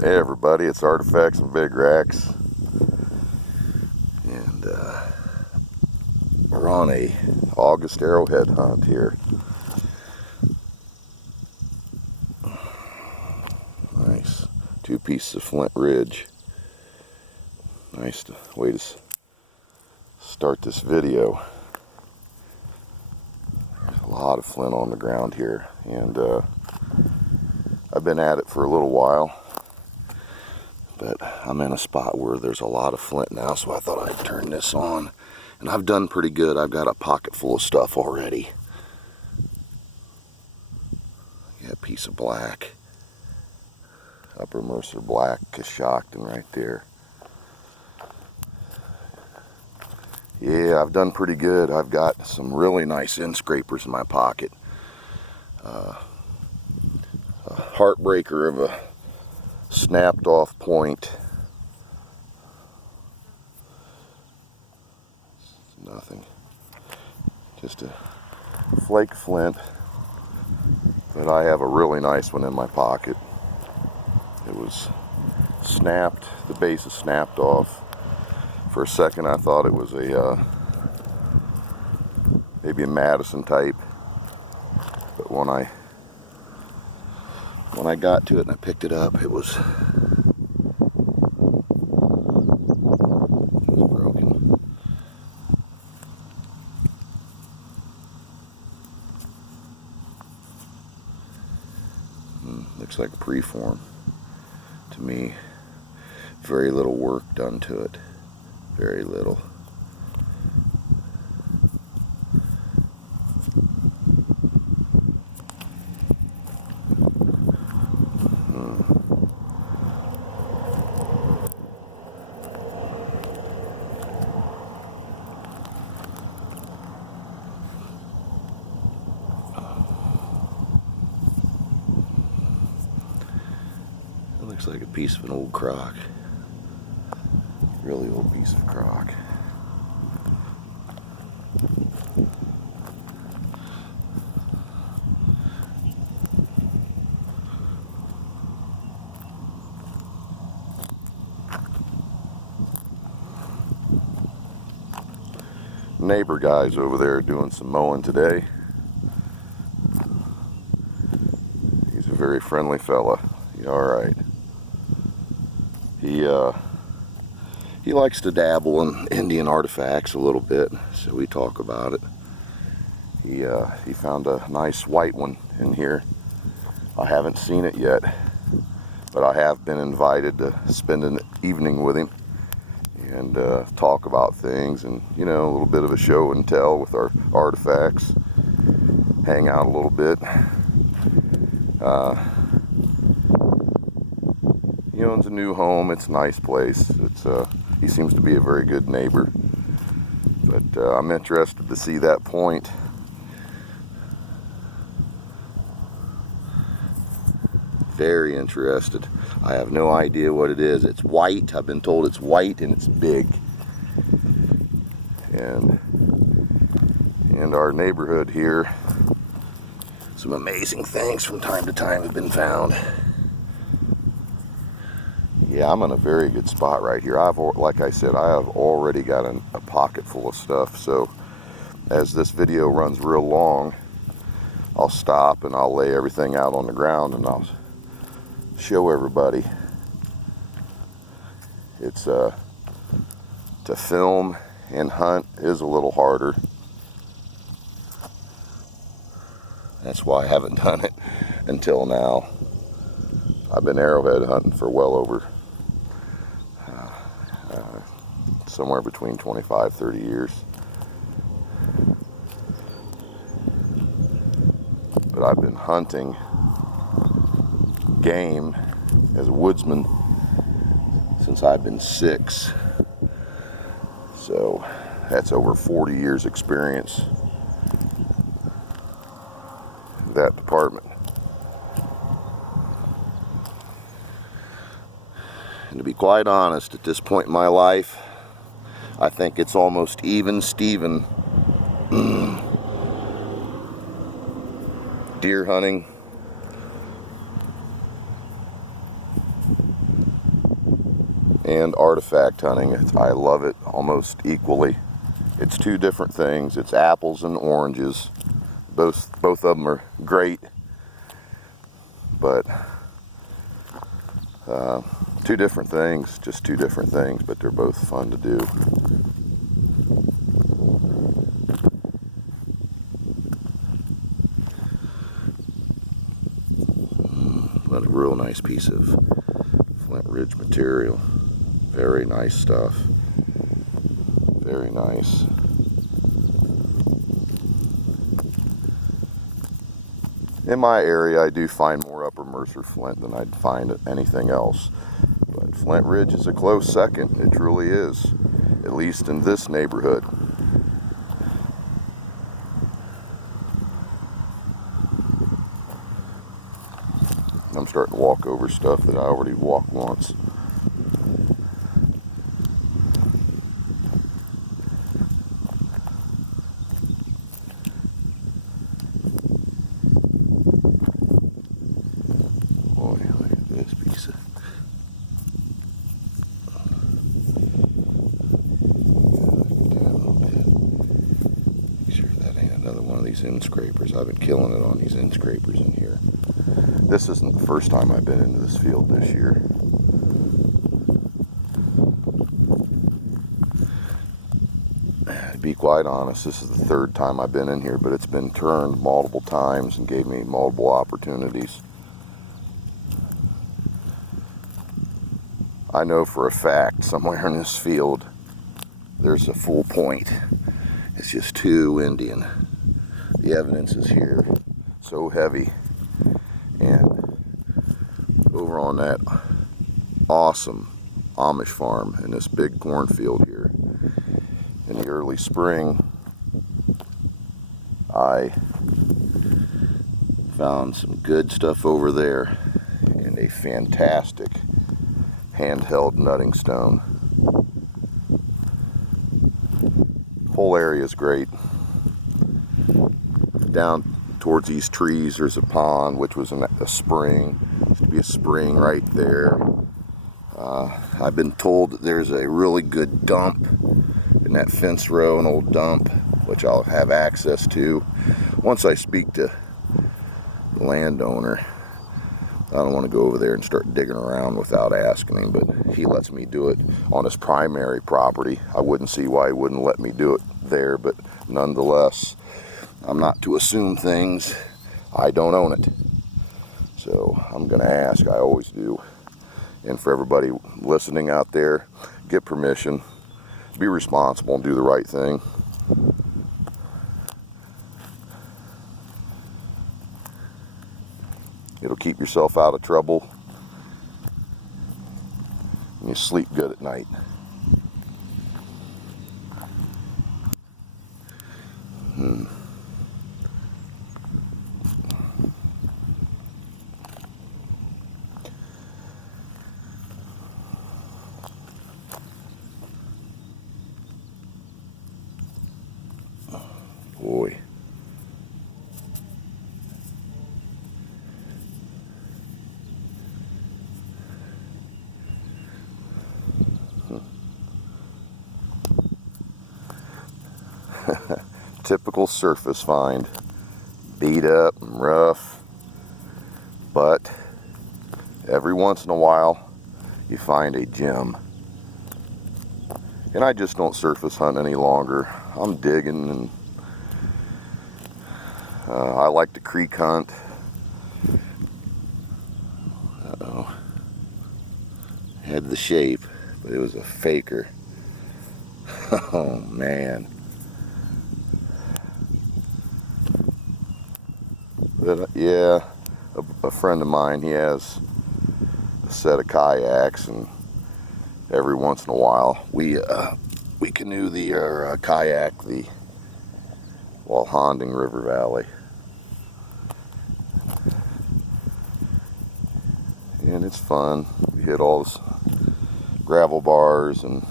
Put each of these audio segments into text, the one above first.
Hey everybody, it's Artifacts and Big Racks, and we're on a August arrowhead hunt here. Nice, 2 pieces of Flint Ridge. Nice way to start this video. A lot of flint on the ground here, and I've been at it for a little while. But I'm in a spot where there's a lot of flint now, so I thought I'd turn this on. And I've done pretty good. I've got a pocket full of stuff already. Yeah, a piece of black. Upper Mercer black, Coshocton right there. Yeah, I've done pretty good. I've got some really nice end scrapers in my pocket. A heartbreaker of a snapped off point. Nothing. Just a flake flint. But I have a really nice one in my pocket. It was snapped, the base is snapped off. For a second I thought it was a maybe a Madison type. But when I got to it and I picked it up, it was broken. Looks like a preform to me. Very little work done to it. Very little. Looks like a piece of an old crock. Really old piece of crock. Neighbor guy's over there doing some mowing today. He's a very friendly fella. Alright. He likes to dabble in Indian artifacts a little bit, so we talk about it. He found a nice white one in here. I haven't seen it yet, but I have been invited to spend an evening with him and talk about things, and a little bit of a show and tell with our artifacts. Hang out a little bit. He owns a new home. It's a nice place. He seems to be a very good neighbor. But I'm interested to see that point. Very interested. I have no idea what it is. It's white. I've been told it's white and it's big. And in our neighborhood here, some amazing things from time to time have been found. Yeah, I'm in a very good spot right here. Like I said, I have already got a pocket full of stuff. So as this video runs real long, I'll stop and I'll lay everything out on the ground and I'll show everybody. It's to film and hunt is a little harder. That's why I haven't done it until now. I've been arrowhead hunting for well over somewhere between 25-30 years. But I've been hunting game as a woodsman since I've been 6. So that's over 40 years experience in that department. And to be quite honest, at this point in my life, I think it's almost even Steven. Deer hunting and artifact hunting. I love it almost equally. It's two different things. It's apples and oranges. Both of them are great, but two different things, just two different things, but they're both fun to do. But a real nice piece of Flint Ridge material. Very nice stuff. Very nice. In my area, I do find more Upper Mercer flint than I'd find at anything else. But Flint Ridge is a close second. It truly is, at least in this neighborhood. I'm starting to walk over stuff that I already walked once. Boy, look at this piece of... Make sure that ain't another one of these end scrapers. I've been killing it on these end scrapers in here. This isn't the first time I've been into this field this year. To be quite honest, this is the third time I've been in here, but it's been turned multiple times and gave me multiple opportunities. I know for a fact somewhere in this field there's a full point. It's just too Indian. The evidence is here, so heavy. And over on that awesome Amish farm in this big cornfield here, in the early spring, I found some good stuff over there and a fantastic handheld nutting stone. Whole area is great. Down towards these trees there's a pond, which was a spring. Used to be a spring right there. I've been told that there's a really good dump in that fence row, an old dump, which I'll have access to once I speak to the landowner. I don't want to go over there and start digging around without asking him, but he lets me do it on his primary property. I wouldn't see why he wouldn't let me do it there, but nonetheless, I'm not to assume things. I don't own it. So I'm going to ask. I always do. And for everybody listening out there, get permission. Be responsible and do the right thing. It'll keep yourself out of trouble. And you sleep good at night. Boy. Typical surface find. Beat up and rough. But every once in a while you find a gem. And I just don't surface hunt any longer. I'm digging, and I like to creek hunt. Uh-oh. Had the shape, but it was a faker. Oh man. But yeah, a friend of mine, he has a set of kayaks, and every once in a while we canoe or kayak the Walhonding River Valley. And it's fun. We hit all the gravel bars and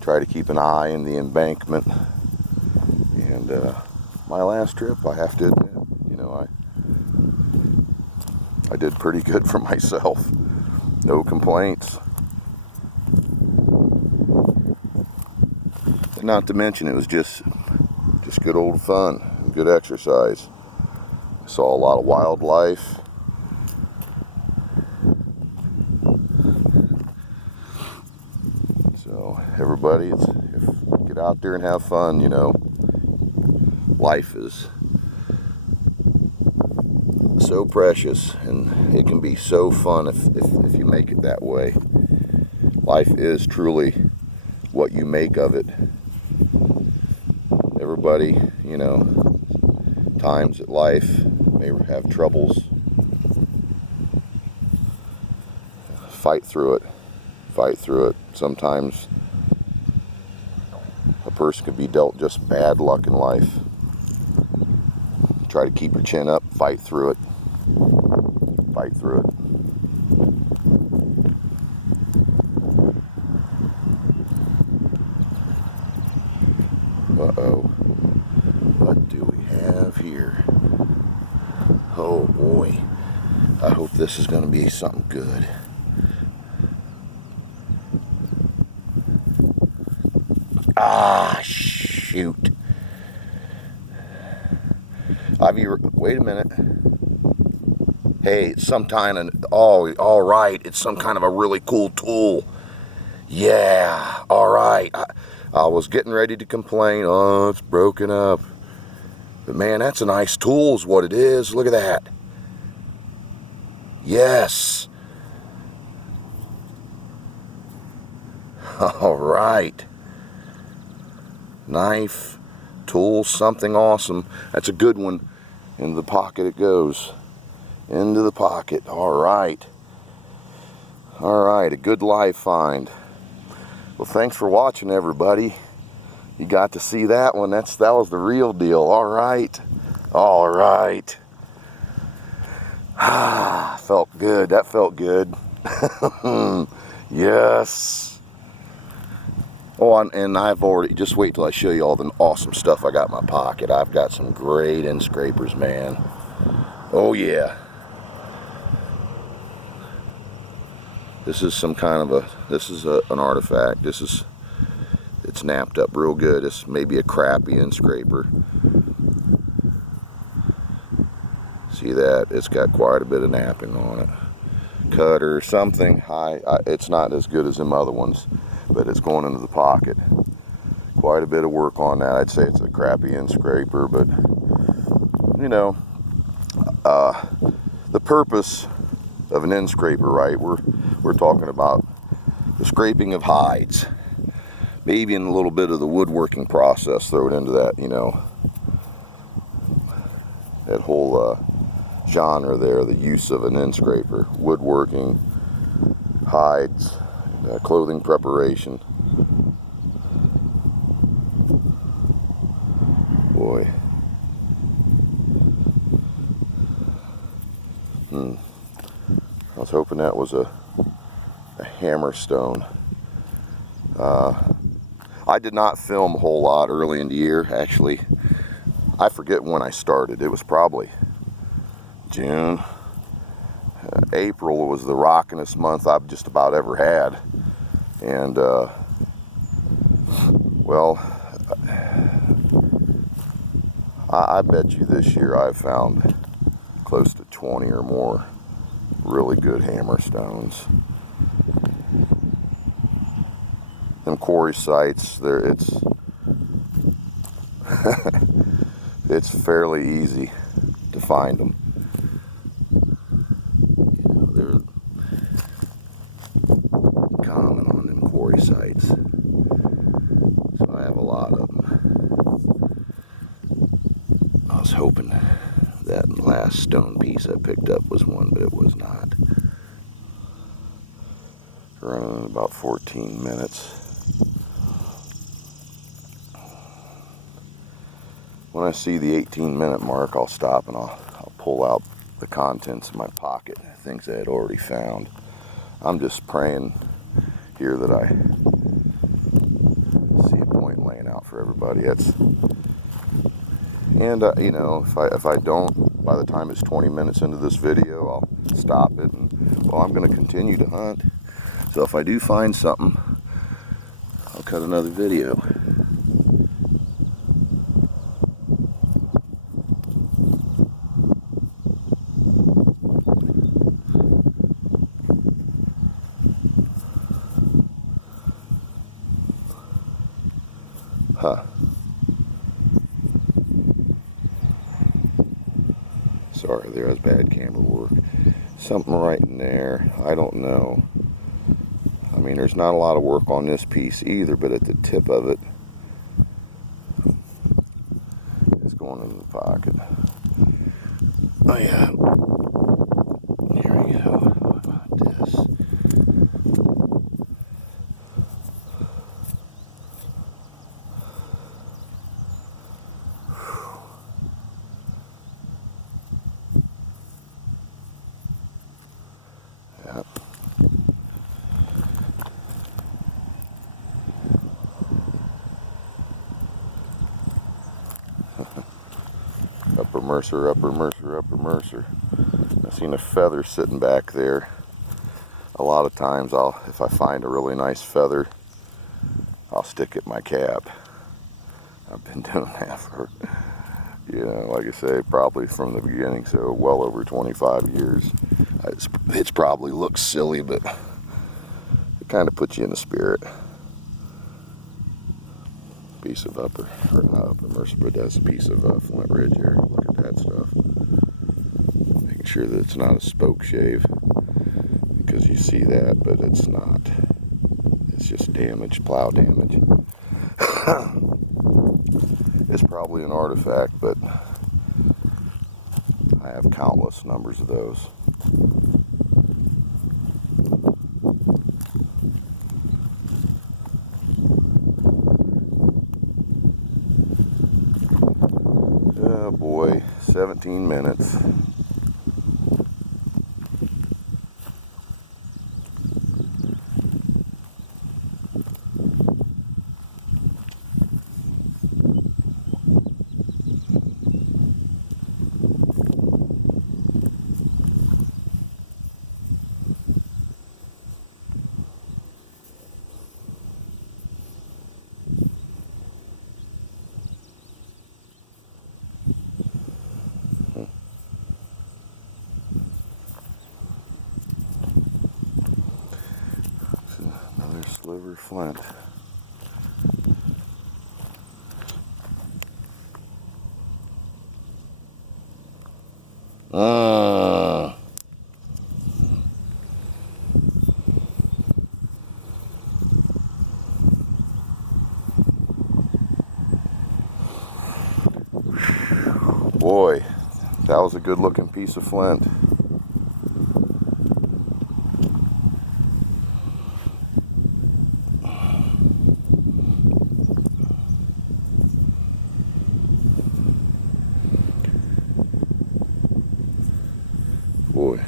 try to keep an eye in the embankment. And my last trip, I have to admit, I did pretty good for myself. No complaints. not to mention it was just good old fun, good exercise. I saw a lot of wildlife. So everybody, get out there and have fun, you know. Life is so precious, and it can be so fun if you make it that way. Life is truly what you make of it. Everybody, you know, times at life may have troubles. Fight through it. Fight through it. Sometimes a person could be dealt just bad luck in life. Try to keep your chin up, fight through it. Fight through it. Uh-oh. What do we have here? Oh boy. I hope this is going to be something good. Ah, shoot. Wait a minute. Hey, it's some kind of, oh, all right. It's some kind of a really cool tool. Yeah, all right. I was getting ready to complain. Oh, it's broken up. But man, that's a nice tool is what it is. Look at that. Yes. All right. Knife, tool, something awesome. That's a good one. Into the pocket it goes. Into the pocket. All right. All right, a good live find. Well, thanks for watching, everybody. You got to see that one. That was the real deal. All right. All right. Ah, felt good. That felt good. Yes. Oh, and I've already, just wait till I show you all the awesome stuff I got in my pocket. I've got some great end scrapers, man. Oh, yeah. This is some kind of an artifact. It's napped up real good. It's maybe a crappy end scraper. See that? It's got quite a bit of napping on it. Cutter, something high. It's not as good as them other ones, but it's going into the pocket. Quite a bit of work on that. I'd say it's a crappy end scraper, but you know, the purpose of an end scraper, right? We're talking about the scraping of hides, maybe in a little bit of the woodworking process. Throw it into that, you know, that whole genre there. The use of an end scraper, woodworking, hides, clothing preparation. Boy. I was hoping that was a hammerstone. I did not film a whole lot early in the year, actually. I forget when I started. It was probably June. April was the rockinest month I've just about ever had. And, well, I bet you this year I've found close to 20 or more really good hammerstones. Them quarry sites, it's fairly easy to find them. You know, they're common on them quarry sites. So I have a lot of them. I was hoping that last stone piece I picked up was one, but it was not. Running in about 14 minutes. When I see the 18-minute mark, I'll stop and I'll pull out the contents of my pocket, things I had already found. I'm just praying here that I see a point laying out for everybody. You know, if I don't, by the time it's 20 minutes into this video, I'll stop it and, well, I'm going to continue to hunt. So if I do find something, I'll cut another video. sorry, there was bad camera work. Something right in there, I don't know. I mean, there's not a lot of work on this piece either, but at the tip of it, it's going into the pocket. Oh yeah, here we go. What about this? Yep. Upper Mercer, Upper Mercer, Upper Mercer. I seen a feather sitting back there. A lot of times if I find a really nice feather, I'll stick it in my cap. I've been doing that for, like I say, probably from the beginning, so well over 25 years. It probably looks silly, but it kind of puts you in the spirit. Piece of not Upper Mercer, but that's a piece of Flint Ridge there. Look at that stuff. Making sure that it's not a spoke shave, because you see that, but it's not. It's just damage, plow damage. It's probably an artifact, but I have countless numbers of those. Oh boy, 17 minutes. Another sliver flint. Boy, that was a good looking piece of flint. Boy.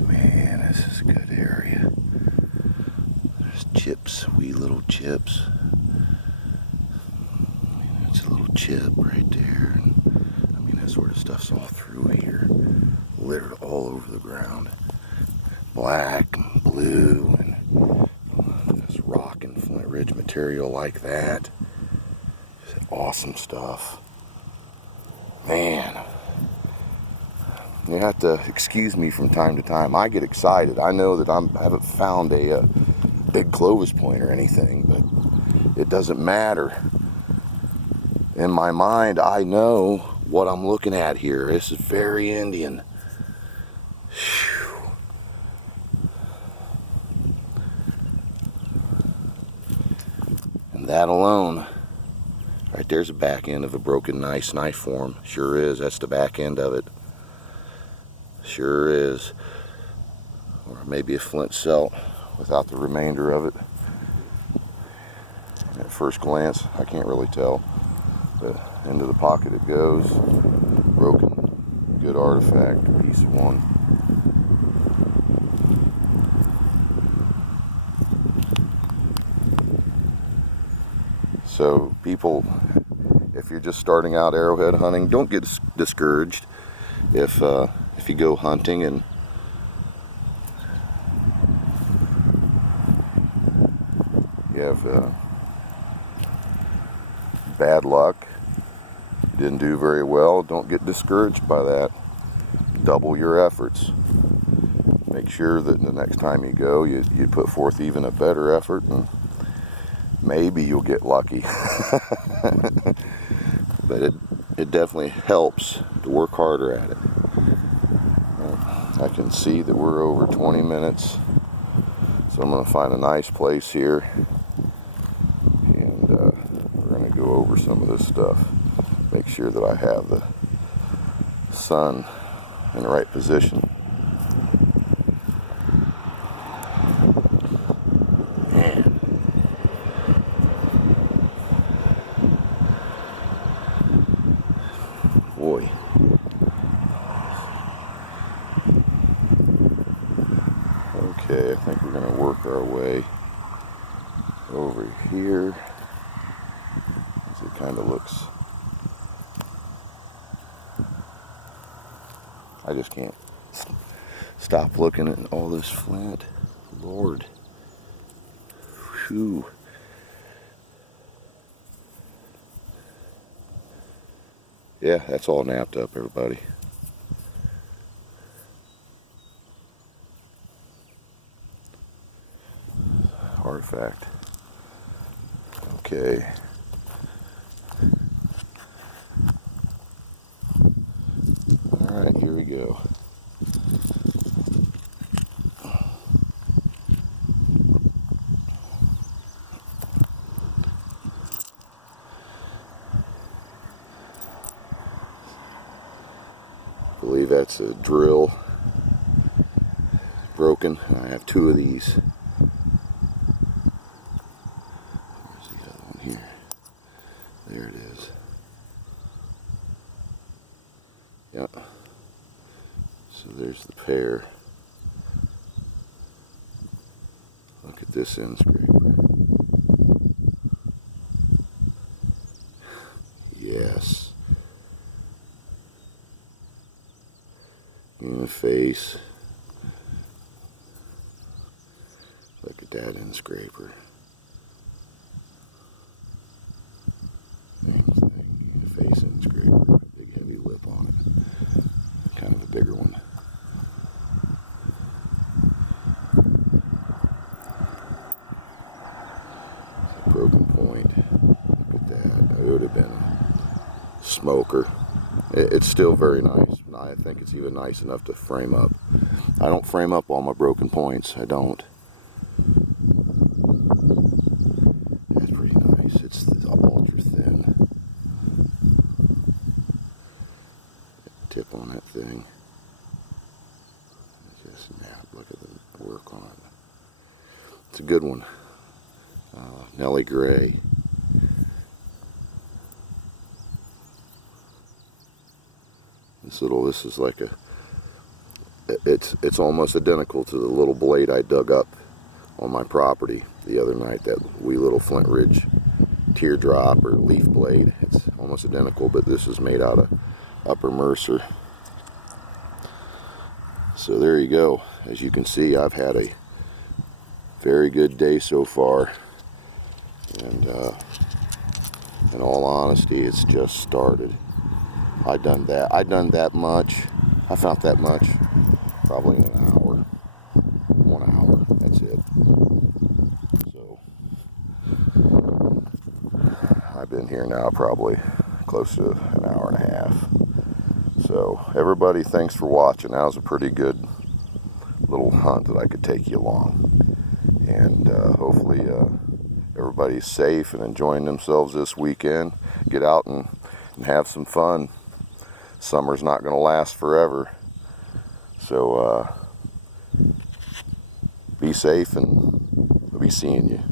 Man, this is a good area. There's chips, wee little chips. It's a little chip right there. I mean, that sort of stuff's all through here. Littered all over the ground. Black and blue and this rock and Flint Ridge material like that. Just awesome stuff. Man. You have to excuse me from time to time. I get excited. I know that I haven't found a big Clovis point or anything, but it doesn't matter. In my mind, I know what I'm looking at here. This is very Indian. Whew. And that alone, right there's the back end of a broken nice knife form. Sure is. That's the back end of it. Sure is. Or maybe a flint celt without the remainder of it. At first glance, I can't really tell. But into the pocket it goes. Broken, good artifact, piece of one. So people, if you're just starting out arrowhead hunting, don't get discouraged if you go hunting and you have bad luck, you didn't do very well, don't get discouraged by that. Double your efforts. make sure that the next time you go, you put forth even a better effort, and maybe you'll get lucky. But it definitely helps to work harder at it. I can see that we're over 20 minutes, so I'm going to find a nice place here, and we're going to go over some of this stuff. Make sure that I have the sun in the right position. Man. Boy. Okay, I think we're going to work our way over here, as it kind of looks. I just can't stop looking at all this flint. Lord. Whew. Yeah, that's all napped up, everybody. Artifact. Okay. Alright, here we go. I believe that's a drill. Broken. I have two of these. Where's the other one here? There it is. Yep. So there's the pair. Look at this end scraper. Yes. In the face. Look at that end scraper. Same thing. In the face end scraper. Big heavy lip on it. Kind of a bigger one. It's a broken point. Look at that. It would have been a smoker. It's still very nice. I think it's even nice enough to frame up. I don't frame up all my broken points. I don't. That's pretty nice. It's ultra thin. Tip on that thing. Just snap. Look at the work on it. It's a good one. Nellie Gray. This is like it's almost identical to the little blade I dug up on my property the other night, that wee little Flint Ridge teardrop or leaf blade. It's almost identical, but this is made out of Upper Mercer. So there you go. As you can see, I've had a very good day so far, and in all honesty, it's just started. I done that much. I found that much probably in an hour. 1 hour. That's it. So I've been here now probably close to an hour and a half. So everybody, thanks for watching. That was a pretty good little hunt that I could take you along. And hopefully everybody's safe and enjoying themselves this weekend. Get out and have some fun. Summer's not going to last forever. So be safe, and I'll be seeing you.